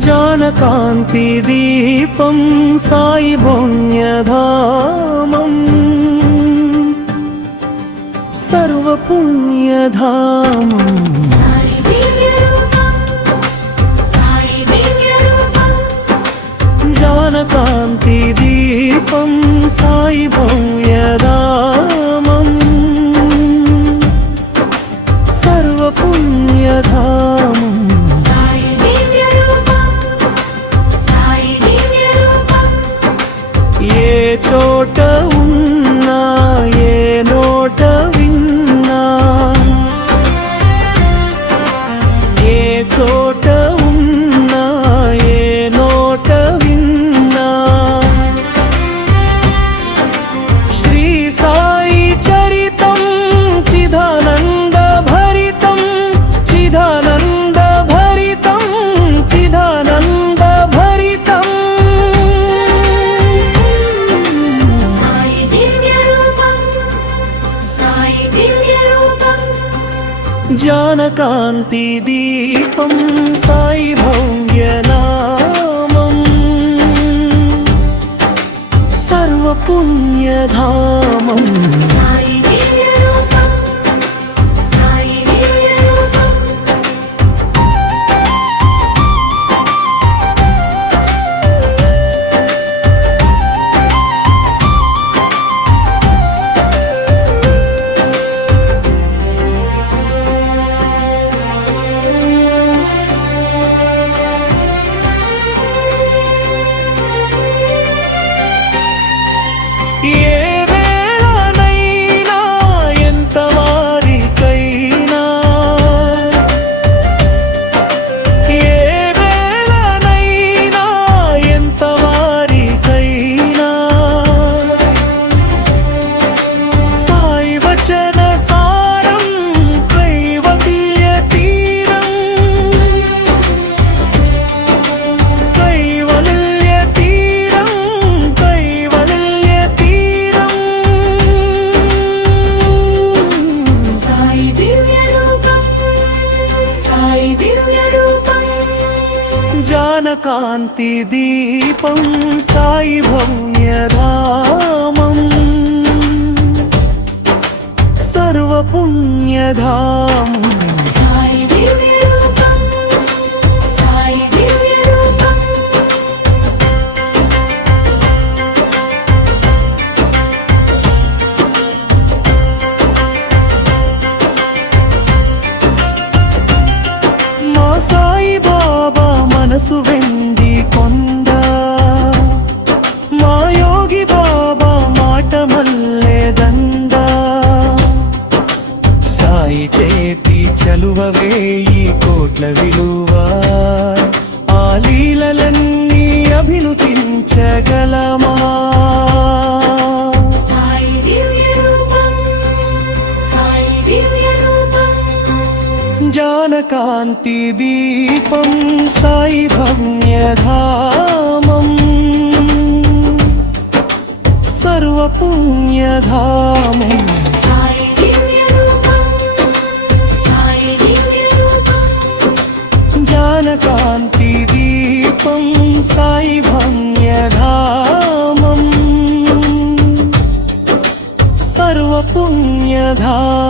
ज्ञानकान्ति दीपं साई पुण्यधामम् सर्वपुण्यधामम् ज्ञानकान्ति दीपं साई पुण्यधामम् सर्वपुण्यधामम् ఏ చోట ఉన్నా ఏ నోట విన్నా ఏ చోట ఉన్నా ఏ నోట విన్నా శ్రీ సాయి చరితం చిదానంద భరితం చిదానంద భరితం చిదానంద భరితం ज्ञानकान्ति दीपं साई भव्यनामम् सर्वपुण्यधामम् ज्ञानकान्ति दीपं साई भव्यधामम् सर्वपुण्यधामम् మనసు వెండి కొండ మా యోగి బాబా మాట మల్లె దండ సాయి చేతి చలువ వేయి కోట్ల విలువ ఆ లీలలన్నీ అభినుతించగలమా ज्ञानकान्ति दीपं साई भव्यधामम् सर्वपुण्यधामम् ज्ञानकान्ति दीपं साई भव्यधामम् सर्वपुण्यधामम्